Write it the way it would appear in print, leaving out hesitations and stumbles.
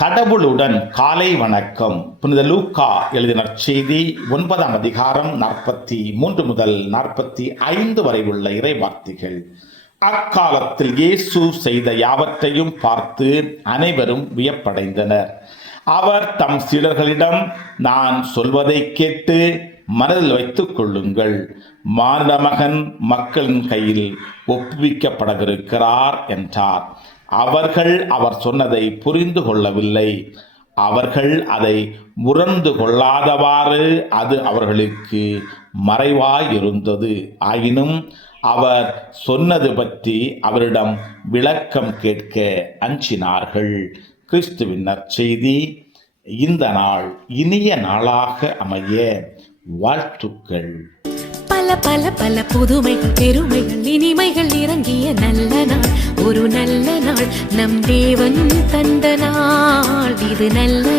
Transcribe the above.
கடவுளுடன் காலை வணக்கம். புனித லூக்கா எழுதின செய்தி 9ஆம் அதிகாரம் 43 முதல் 45 வரை உள்ள இறைவார்த்தைகள். அக்காலத்தில் இயேசு செய்த யாவற்றையும் பார்த்து அனைவரும் வியப்படைந்தனர். அவர் தம் சீடர்களிடம், நான் சொல்வதை கேட்டு மனதில் வைத்துக் கொள்ளுங்கள். மானிட மகன் மக்களின் கையில் ஒப்புவிக்கப்படவிருக்கிறார் என்றார். அவர்கள் அவர் சொன்னதை புரிந்து கொள்ளவில்லை. அவர்கள் அதை உணர்ந்து கொள்ளாதவாறு அது அவர்களுக்கு மறைவாயிருந்தது. ஆயினும் அவர் சொன்னது பற்றி அவரிடம் விளக்கம் கேட்க அஞ்சினார்கள். கிறிஸ்துவின் நற்செய்தி. இந்த நாள் இனிய நாளாக அமைய வாழ்த்துக்கள். பல பல பல புதுமைகள், பெருமைகள், இனிமைகள் இறங்கிய நல்ல நாள், ஒரு நல்ல நாள், நம் தேவன் தந்த நாள், இது நல்ல